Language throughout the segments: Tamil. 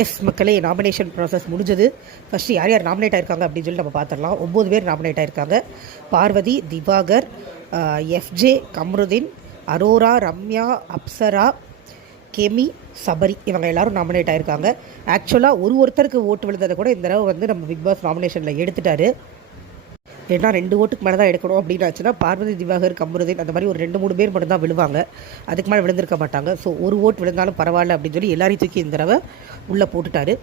எஸ் மக்களே, நாமினேஷன் ப்ராசஸ் முடிஞ்சது. ஃபஸ்ட்டு யார் யார் நாமினேட் ஆயிருக்காங்க அப்படின்னு சொல்லி நம்ம பார்த்துடலாம். 9 பேர் நாமினேட் ஆயிருக்காங்க. பார்வதி, திவாகர், எஃப்ஜே, கம்ருதீன், அரோரா, ரம்யா, அப்சரா, கெமி, சபரி இவங்க எல்லாரும் நாமினேட் ஆயிருக்காங்க. ஆக்சுவலாக ஒருத்தருக்கு ஓட்டு விழுந்ததை கூட இந்த தடவை வந்து நம்ம பிக் பாஸ் நாமினேஷனில் எடுத்துட்டாரு. ஏன்னா 2 ஓட்டுக்கு மேலே தான் எடுக்கணும் அப்படின்னு ஆச்சுன்னா பார்வதி, திவாகர், கம்ருதீன் அந்த மாதிரி ஒரு 2-3 பேர் மட்டும் தான் விழுவாங்க. அதுக்கு மேலே விழுந்திருக்க மாட்டாங்க. ஸோ ஒரு ஓட்டு விழுந்தாலும் பரவாயில்ல அப்படின்னு சொல்லி எல்லாரையும் தூக்கி இந்த தடவை உள்ளே போட்டுட்டாரு.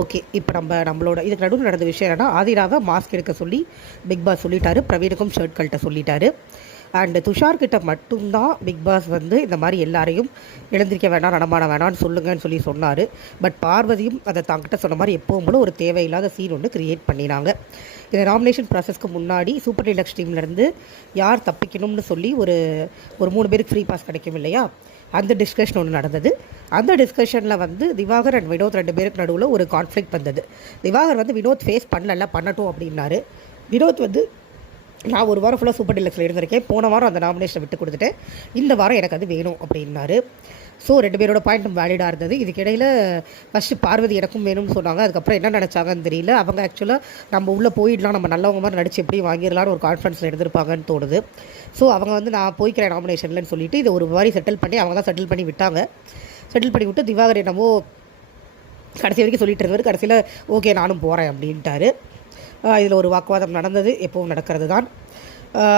ஓகே, இப்போ நம்மளோட இதுக்கு நடுவில் நடந்த விஷயம் என்னன்னா, ஆதிராவை மாஸ்க் எடுக்க சொல்லி பிக் பாஸ் சொல்லிட்டாரு. பிரவீனுக்கும் ஷர்ட் கழட்ட சொல்லிட்டாரு. அண்டு துஷார்கிட்ட மட்டும்தான் பிக் பாஸ் வந்து இந்த மாதிரி எல்லாரையும் எழுந்திருக்க வேண்டாம், நடமாட வேணாம்னு சொல்லுங்கன்னு சொல்லி சொன்னார். பட் பார்வதியும் அதை தாங்கிட்ட சொன்ன மாதிரி எப்பவும் போல ஒரு தேவையில்லாத சீன் ஒன்று க்ரியேட் பண்ணினாங்க. இந்த நாமினேஷன் ப்ராசஸ்க்கு முன்னாடி சூப்பர் டீலக்ஸ் டீம்லேருந்து யார் தப்பிக்கணும்னு சொல்லி ஒரு 3 பேருக்கு ஃப்ரீ பாஸ் கிடைக்கும் இல்லையா, அந்த டிஸ்கஷன் ஒன்று நடந்தது. அந்த டிஸ்கஷனில் வந்து திவாகர் அண்ட் வினோத் 2 பேருக்கு நடுவில் ஒரு கான்ஃப்ளிக்ட் வந்தது. திவாகர் வந்து வினோத் ஃபேஸ் பண்ணட்டும் அப்படின்னாரு. வினோத் வந்து நான் ஒரு வாரம் ஃபுல்லாக சூப்பர் டீலக்ஸில் இருந்திருக்கேன், போன வாரம் அந்த நாமினேஷனை விட்டு கொடுத்துட்டேன், இந்த வாரம் எனக்கு அது வேணும் அப்படின்னாரு. ஸோ 2 பேரோட பாயிண்ட்டும் வேலிடாக இருந்தது. இதுக்கிடையில் ஃபஸ்ட்டு பார்வதி எனக்கும் வேணும்னு சொன்னாங்க. அதுக்கப்புறம் என்ன நினச்சாங்கன்னு தெரியல. அவங்க ஆக்சுவலாக நம்ம உள்ளே போயிடலாம், நம்ம நல்லவங்க மாதிரி நடிச்சு எப்படி வாங்கிடலான்னு ஒரு கான்ஃபிடன்ஸில் எடுத்திருப்பாங்கன்னு தோணுது. ஸோ அவங்க வந்து நான் போய்க்கிறேன் நாமினேஷன்லன்னு சொல்லிட்டு இதை ஒரு மாதிரி செட்டில் பண்ணி அவங்க தான் செட்டில் பண்ணி விட்டாங்க. செட்டில் பண்ணி விட்டு திவாகர் என்னமோ கடைசி வரைக்கும் சொல்லிட்டு இருந்தார். கடைசியில் ஓகே நானும் போகிறேன் அப்படின்ட்டாரு. இதில் ஒரு வாக்குவாதம் நடந்தது, எப்பவும் நடக்கிறது தான்.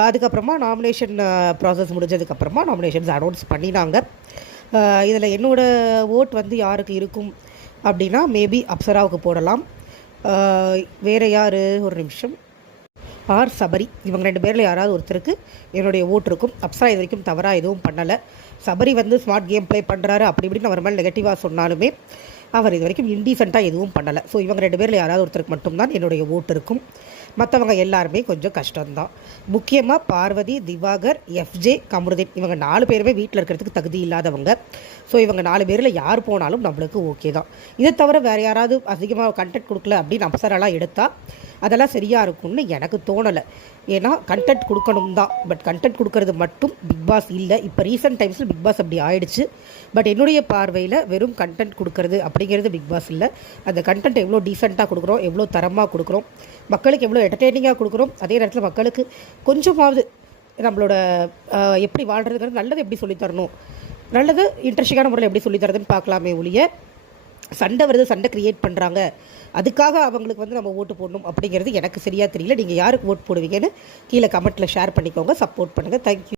அதுக்கப்புறமா நாமினேஷன் ப்ராசஸ் முடிஞ்சதுக்கப்புறமா நாமினேஷன்ஸ் அனௌன்ஸ் பண்ணினாங்க. இதில் என்னோடய ஓட் வந்து யாருக்கு இருக்கும் அப்படின்னா, மேபி அப்சராவுக்கு போடலாம். வேறு யார், ஒரு நிமிஷம், ஆர் சபரி, இவங்க 2 பேரில் யாராவது ஒருத்தருக்கு என்னுடைய ஓட்டு இருக்கும். அப்சரா இது வரைக்கும் தவறாக எதுவும் பண்ணலை. சபரி வந்து ஸ்மார்ட் கேம் ப்ளே பண்ணுறாரு அப்படி இப்படின்னு அவர் மேலே நெகட்டிவாக சொன்னாலுமே அவர் இது வரைக்கும் இன்டீசெண்டாக எதுவும் பண்ணலை. ஸோ இவங்க 2 பேரில் யாராவது ஒருத்தருக்கு மட்டும்தான் என்னுடைய ஓட்டு இருக்கும். மற்றவங்க எல்லாருமே கொஞ்சம் கஷ்டம்தான். முக்கியமாக பார்வதி, திவாகர், எஃப்ஜே, கம்ருதீன் இவங்க 4 பேருமே வீட்டில் இருக்கிறதுக்கு தகுதி இல்லாதவங்க. ஸோ இவங்க 4 பேரில் யார் போனாலும் நம்மளுக்கு ஓகே தான். இதை தவிர வேறு யாராவது அதிகமாக கண்டென்ட் கொடுக்கல அப்படின்னு அப்சரெல்லாம் எடுத்தால் அதெல்லாம் சரியாக இருக்கும்னு எனக்கு தோணலை. ஏன்னா கண்டென்ட் கொடுக்கணும் தான், பட் கண்டென்ட் கொடுக்கறது மட்டும் பிக் பாஸ் இல்லை. இப்போ ரீசெண்ட் டைம்ஸில் பிக் பாஸ் அப்படி ஆயிடுச்சு. பட் என்னுடைய பார்வையில் வெறும் கண்டென்ட் கொடுக்கறது அப்படிங்கிறது பிக் பாஸ் இல்லை. அந்த கண்டென்ட் எவ்வளோ டீசெண்டாக கொடுக்குறோம், எவ்வளோ தரமாக கொடுக்குறோம், மக்களுக்கு எவ்வளோ என்டர்டெய்னிங்காக கொடுக்குறோம், அதே நேரத்தில் மக்களுக்கு கொஞ்சமாவது நம்மளோட எப்படி வாழ்கிறதுங்கிறது நல்லது எப்படி சொல்லித்தரணும், நல்லது இன்ட்ரெஸ்டிங்கான முறையில் எப்படி சொல்லித்தரதுன்னு பார்க்கலாமே ஒழிய சண்டை வருது, சண்டை க்ரியேட் பண்ணுறாங்க அதுக்காக அவங்களுக்கு வந்து நம்ம ஓட்டு போடணும் அப்படிங்கிறது எனக்கு சரியாக தெரியல. நீங்கள் யாருக்கு ஓட்டு போடுவீங்கன்னு கீழே கமெண்ட்டில் ஷேர் பண்ணிக்கோங்க, சப்போர்ட் பண்ணுங்கள். தேங்க்யூ.